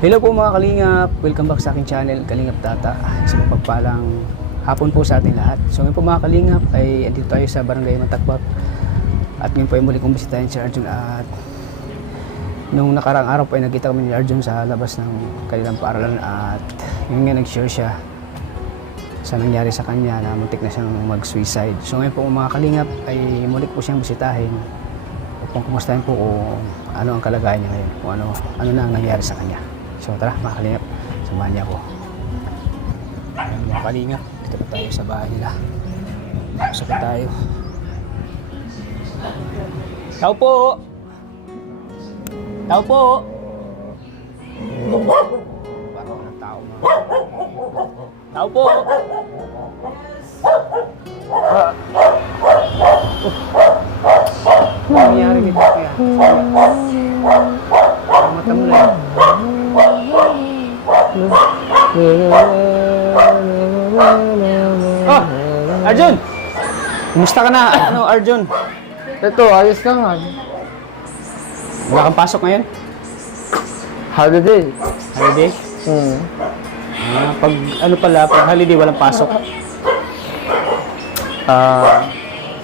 Hello po mga Kalingap, welcome back sa aking channel, Kalingap Tata. Sa mapagpalang hapon po sa ating lahat. So ngayon po mga Kalingap ay andito tayo sa Barangay Matagbak. At ngayon po ay muli kong bisitahin si Arjun. At nung nakaraang araw po ay nagkita kami ni Arjun sa labas ng kanilang paaralan. At yun nga nag-share siya sa nangyari sa kanya na muntik na siyang mag-suicide. So ngayon po mga Kalingap ay muli po siyang bisitahin upang kumustahin po kung ano ang kalagayan niya ngayon, kung ano na ang nangyari sa kanya. So tara mga Kalingap, samahan niya ako. Ayan mga Kalingap, dito na tayo sa bahay nila. Pasok na tayo. Tao po! Tao po! Parang walang tao mga. Tao po! Ano nangyari dito kaya? Mata mo lang. Oh! Arjun! Kumusta ka na? Ano Arjun? Ito, ayos naman. Wala kang pasok ngayon? Holiday. Holiday? Pag ano pala, pag holiday walang pasok.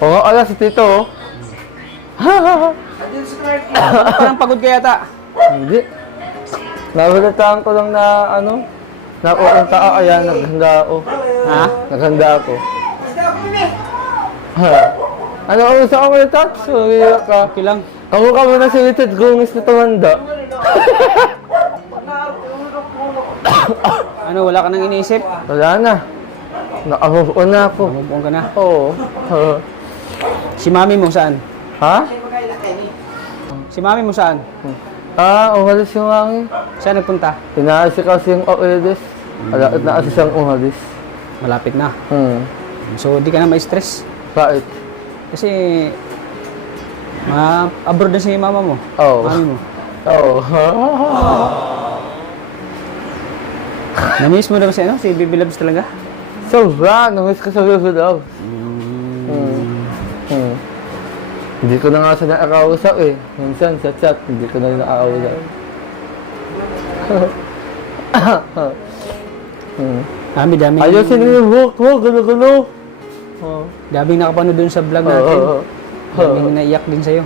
Oo, ala si Tito. Parang pagod ka yata. Hindi. Nabalitaan ko lang na napupunta ako, kaya naghanda ako. Ha? Naghanda ako. Ano ang usa ako yung touch? Umiyak ka. Okay lang. Kamu ka muna si Richard Gomez na tumanda. Ano, wala ka nang iniisip? Wala na. Naka-move on na ako. Bumubong ka na. Oo. Si mami mo saan? Ha? Si mami mo saan? Umalis yung angin. Saan nagpunta? Inaasi kasi yung OEDs. Alakit na kasi siyang umalis. Malapit na. So, di ka na ma-stress. Bakit? Kasi, abroad na si mama mo. Oo. Mami mo. Oo. Na-miss mo na ba si, si Baby Loves talaga? Sobra! Namiss ko sa Baby Love. Hindi ko na nga siya nakakausap eh. Minsan sa chat, hindi ko na rin nakakausap. Dami. Ayusin yung book mo, gulo-gulo. Daming nakapanood dun sa vlog natin. Daming naiyak din sa'yo.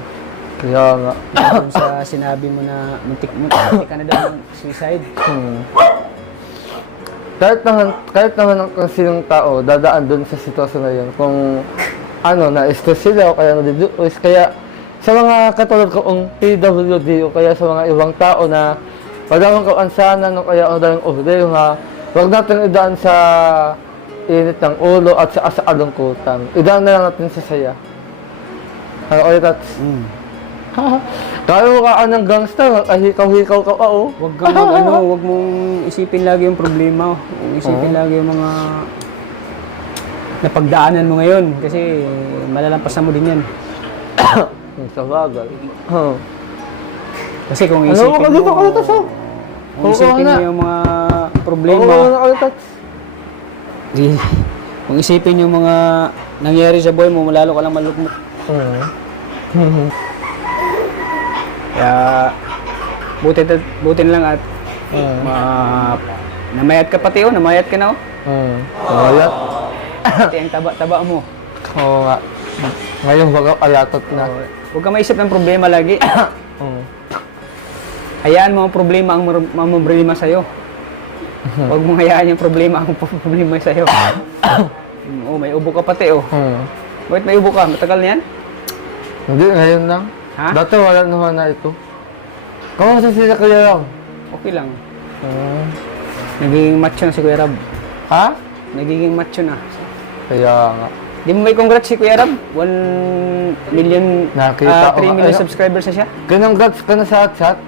Kaya nga. Dun sa sinabi mo na muntik ka na daw ng suicide. Kahit naman ang sinong tao, dadaan dun sa sitwasyon na yun. Kung na-stress sila o kaya na-deduce. Kaya sa mga katulad kong PWD o kaya sa mga ibang tao na madamang kaansanan o kaya madamang problema nga, huwag natin idaan sa init ng ulo at sa alungkutan. Idaan na lang natin sa saya. Ano ulit at? Kaya mo ka ng gangster, hikaw-hikaw ka pa oh. Huwag kang huwag mong isipin lagi yung problema. Huwag isipin lagi yung mga napagdaanan mo ngayon kasi malalampasan mo din yan. Sa bagay. Kasi kung isipin mo yung mga problema, kung isipin yung mga nangyari sa buhay mo, lalo ka lang malugmok. Kaya buti na lang at namayat ka pati namayat ka na Namayat? Pati ang taba-taba mo. Oo nga. Ngayon baga ayatot na. Huwag ka maisip ng problema lagi. Hayaan mo ang problema ang problema sa'yo. Huwag mong hayaan yung problema ang problema sa'yo. May ubo ka pati Bakit may ubo ka? Matagal na yan? Hindi, ngayon lang. Ha? Dati wala naman na ito. Kamusta sila Kuya Rob? Okay lang. Nagiging macho na si Kuya Rab. Ha? Nagiging macho na. Kaya nga. Di mo may congrats si Kuya Rab? 1 million, Nakita 3 million subscribers na siya? Congrats ka na sa chat?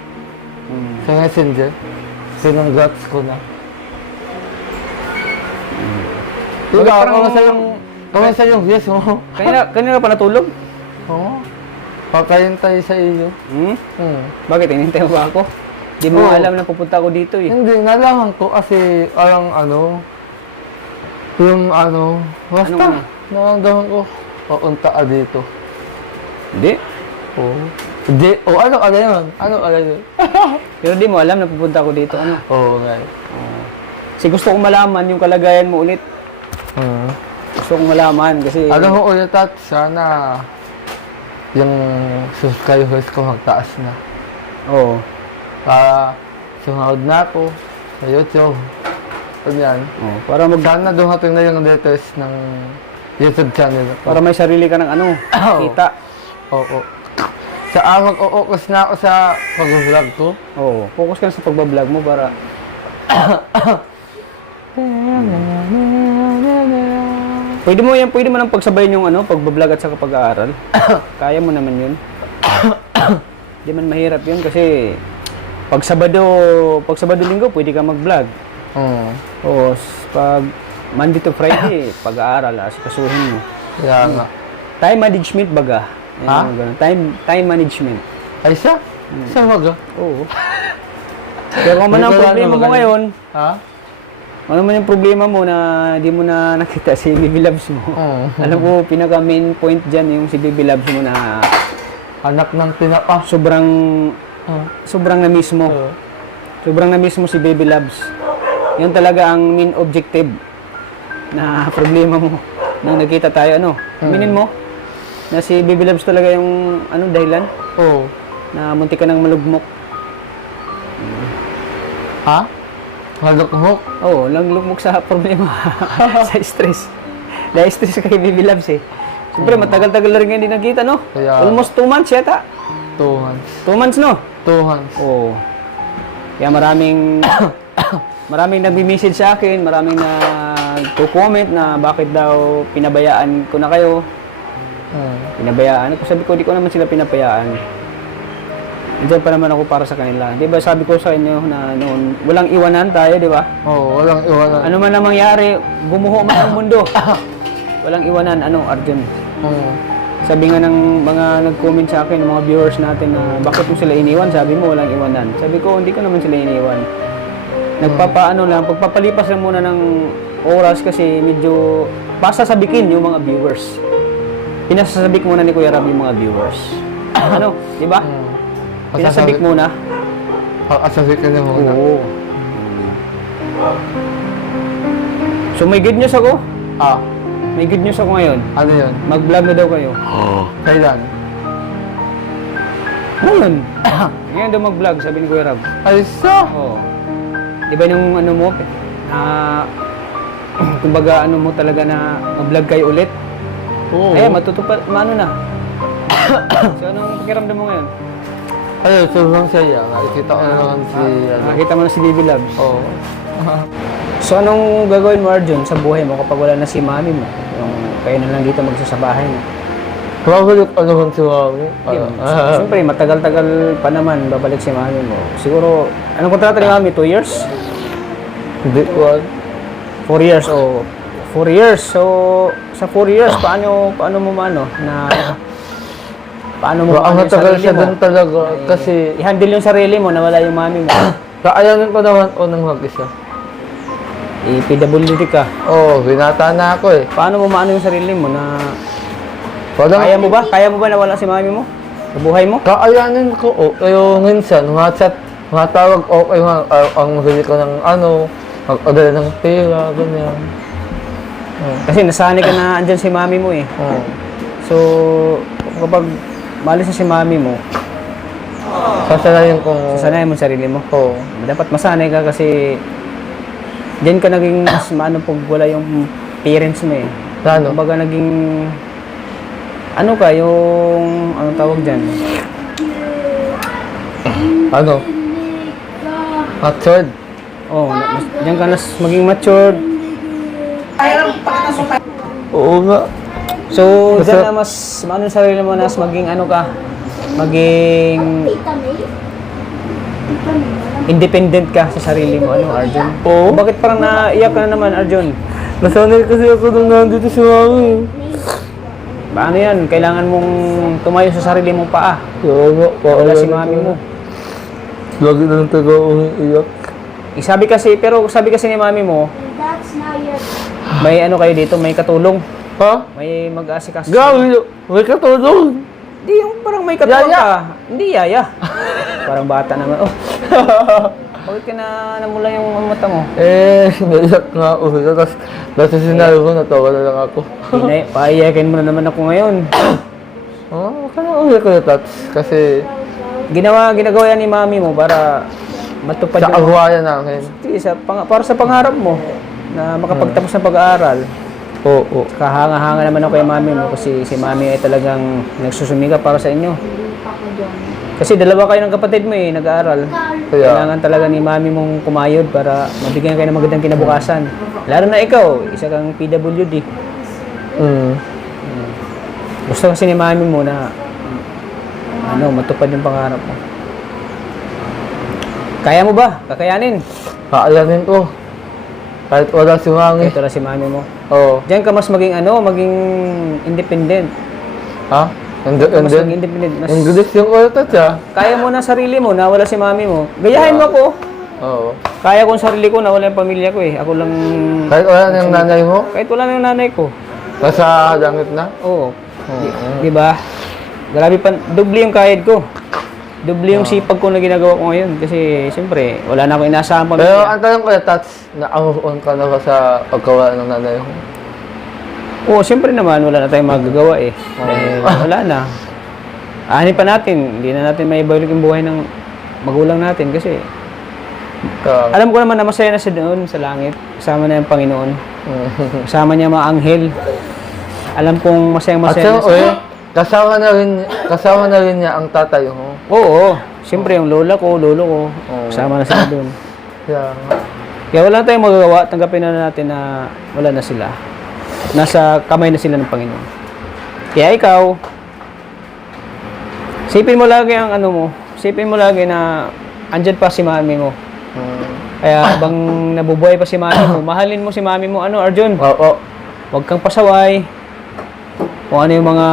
Sa Messenger? Congrats ko na. Ikaw, kamusta yung views mo? Kanina pa natulog? Oo. Papayintay sa iyo. Bakit? Hinintay mo ba ako? Di mo alam na pupunta ako dito eh. Hindi, nalaman ko kasi basta, Ano? naramdaman ko, papunta ka dito. Hindi. Oo. Hindi, ano yun? Ano yun? Pero di mo alam na pupunta ako dito. Ano? Oo nga. Kasi gusto kong malaman yung kalagayan mo ulit. Gusto kong malaman kasi... Alam mo ulit at sana yung subscribers ko magtaas na. Oo. Para sumahod na ako sa YouTube. Ganyan. Oh, para Sana dumating na yung latest ng YouTube channel ko. para may sarili ka ng ano, kita. Oo. Sa mag-focus na ako sa pag-vlog ko. Oo, focus ka na sa pagbablog mo para pwede mo nang pagsabayin yung ano, pagbablog at saka pag-aaral. Kaya mo naman 'yun. Di man mahirap 'yun kasi pag Sabado Linggo pwede ka mag-vlog. Oo. Oo, pag Monday to Friday, pag-aaral, asikasuhin mo. Kaya nga. Time management baga. Yan Ha? yung ganun. Time management. Ay siya? Siya mag Oo. Pero kung man ang Wala problema mo naman ganun. ngayon, Ha? ano man yung problema mo na di mo na nakita si Baby Loves mo. Oo. Alam ko, pinaka main point dyan yung si Baby Loves mo na Anak ng tinapa. sobrang na-miss mo. Oo. Sobrang na-miss mo si Baby Loves. Yun talaga ang main objective na problema mo. Nang nakita tayo, ano, aminin mo na si Baby Loves talaga yung ano dahilan Oo. na munti ka nang malugmok. Ha? Malukmok? Oo, naglugmok sa problema. Sa stress. Dahil stress kay Baby Loves eh. Siyempre, matagal-tagal na rin nga hindi nakita, no? Kaya- Almost 2 months yata. 2 hands. 2 months, no? 2 hands. Oo. Kaya maraming nagbi-message sa akin, maraming nagko-comment na bakit daw pinabayaan ko na kayo. Pinabayaan. Ako sabi ko, di ko naman sila pinapayaan. Diyan pa naman ako para sa kanila. Di ba sabi ko sa inyo na noon, walang iwanan tayo, di ba? Oo, walang iwanan. Ano man ang mangyari, gumuho man ang mundo. Walang iwanan, ano, Arjun? Oo. Sabi nga ng mga nag-comment sa akin, ng mga viewers natin na bakit mo sila iniwan? Sabi mo, walang iwanan. Sabi ko, hindi ko naman sila iniwan. Nagpapaano lang, pagpapalipas lang muna ng oras kasi medyo pasasabikin yung mga viewers. Pinasasabik muna ni Kuya Rab yung mga viewers. Ano, di ba? Pinasabik muna. Asabik ka na muna. Oo. So may good news ako. Ah, May good news ako ngayon. ano yun? Mag-vlog na daw kayo. Kailan? Ngayon. Ngayon daw mag-vlog, sabi ni Kuya Rab. Ay, sa? Oo. Di ba yung ano mo, kumbaga ano mo talaga na mag-vlog kayo ulit? Oo. Ayan, matutupad, maano na. So anong pakiramdam mo ngayon? Ayun, sobrang saya. Nakikita ko na naman si... Nakita mo na si Baby Loves. Oo. So anong gagawin mo, Arjun, sa buhay mo kapag wala na si mami mo? Yung kayo na lang dito magsasabahay mo. Babalik pa naman si Mami. Siyempre, matagal-tagal pa naman babalik si mami mo. Siguro, anong kontrata ni mami? 2 years? Hindi ko. 4 years o 4 years. So, sa 4 years, paano mo maano na paano mo Ang maano yung matagal sarili siya mo? doon talaga. Kasi I-handle yung sarili mo na wala yung mami mo. kaayanin ko naman unang mag-isa. I-PWD ka. Oo, binata na ako eh. Paano mo maano yung sarili mo na Parang, kaya mo ba? Kaya mo ba na wala si mami mo? Sa buhay mo? kaayanin ko, kayo minsan, mga chat, mga tawag, okay nga, ang magbili ko ng ano, mag-order ng pera, ganyan. Kasi nasanay ka na andyan si mami mo eh. Oo. So, kapag malis na si mami mo, Sasanayin kong... sasanayin mo yung sarili mo. Oo. Dapat masanay ka kasi diyan ka naging mas maano pag wala yung parents mo eh. Ano? Kumbaga naging ano ka yung anong tawag diyan? Ano? Matured. Oh, diyan ka mas maging matured. Oo nga. So, diyan na mas maano yung sarili mo na mas maging ano ka, maging independent ka sa sarili mo, ano, Arjun? Oo. Bakit parang naiyak ka na naman, Arjun? Nasanay kasi ako nung nandito si Mami. Paano yan? Kailangan mong tumayo sa sarili mong paa. Oo nga. Wala si mami mo. Lagi na lang taga umiiyak. Sabi kasi ni mami mo, may ano kayo dito, may katulong. Ha? May mag-aasikaso. Gawi! May katulong! Di yung parang may katawan Yaya. ka. Hindi yaya. Parang bata naman. Oh. Bakit ka na namula yung mata mo? Naiyak nga ako. Tapos sinabi ko, natawa na lang ako. Paiyakin mo na naman ako ngayon. Huwag ka na uwi ko na, Tats. Kasi Ginagawa yan ni mami mo para matupad sa agwayan namin. para sa pangarap mo na makapagtapos ng pag-aaral. Oo. Kahanga-hanga naman ako kay mami mo kasi si mami ay talagang nagsusumiga para sa inyo. Kasi dalawa kayo ng kapatid mo nag-aaral. Kaya, Kailangan talaga ni mami mong kumayod para mabigyan kayo ng magandang kinabukasan. Lalo na ikaw, isa kang PWD. Gusto kasi ni mami mo na matupad yung pangarap mo. Kaya mo ba? Kakayanin? kaayanin ko. Kahit wala si Mami. Ito lang si mami mo. Oo. Diyan ka mas maging maging independent. Ha? And Mas then, maging independent. Mas, English yung ulit siya. kaya mo na sarili mo na wala si mami mo. Gayahin mo ako. Oo. Kaya ko sarili ko na wala yung pamilya ko Ako lang, Kahit wala na yung nanay mo, kahit wala na yung nanay ko. nasa langit na. Oo. Di ba? Grabe pa, doble yung kahit ko. Doble yung sipag ko na ginagawa ko ngayon. Kasi, siyempre, wala na akong inaasahan Pero pamilya. ang tanong ko na, Tats, na-move on ka na ba sa pagkawala ng nanay mo? Oo, siyempre naman, wala na tayong magagawa Dahil wala na. Aanin pa natin. Hindi na natin may ibalik yung buhay ng magulang natin. Kasi, alam ko naman na masaya na siya doon sa langit. Kasama na yung Panginoon. Kasama niya mga anghel. Alam kong masayang At masaya na siya. kasama na rin niya ang tatay mo. Oo, siyempre yung lola ko, lolo ko. Kasama na sila doon. Kaya, Kaya wala tayong magagawa. Tanggapin na natin na wala na sila. Nasa kamay na sila ng Panginoon. Kaya ikaw, sipin mo lagi ang mo. Sipin mo lagi na andyan pa si mami mo. Kaya habang nabubuhay pa si mami mo, mahalin mo si mami mo. Arjun? oo. Huwag kang pasaway. Kung ano yung mga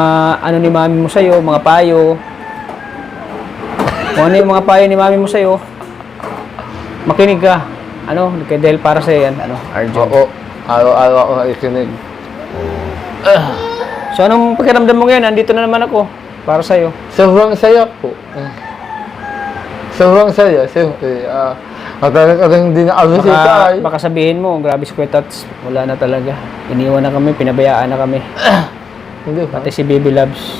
ni mami mo sa'yo, mga payo. Kung ano yung mga payo ni mami mo sa'yo, makinig ka. Dahil para sa'yo yan. Arjun. Oo. Araw-araw ako nakikinig. So, anong pakiramdam mo ngayon? Andito na naman ako. Para sa'yo. Sobrang saya po. Sobrang saya. Siyempre, matagal ka rin din na si Tay. Baka sabihin mo, grabe si Kuya Tats. Wala na talaga. Iniwan na kami, pinabayaan na kami. Hindi ba? Pati si Baby Loves.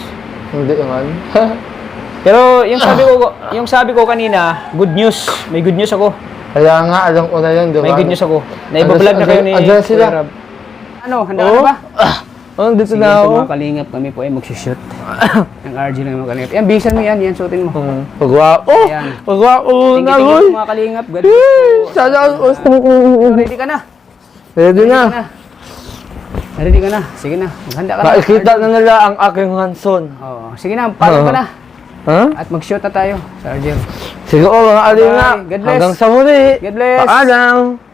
Hindi naman. Pero yung sabi ko kanina, good news. May good news ako. Kaya nga, alam ko na yun, di ba? May good news ako. Naibablog na kayo ni Andyan sila. Kuya Rab. Handa ka na ba? Dito Sige na po ako. mga kalingap, kami po ay magsishoot. Ang RG lang yung mga kalingap. Yan, bisan mo yan, suotin mo. Pagwao. Ayan. Pagwao na, Tingin boy. po mga kalingap. God bless po. Sana all. Ready ka na? Ready na. Ready ka na? Sige na. Maghanda ka na. Makikita na nila ang aking Hanson. Oo. Sige na, palo ka na. Ha? At mag-shoot na tayo sa RG. Sige, mga alina. Bye. God bless. Hanggang sa muli. God bless. Paalam.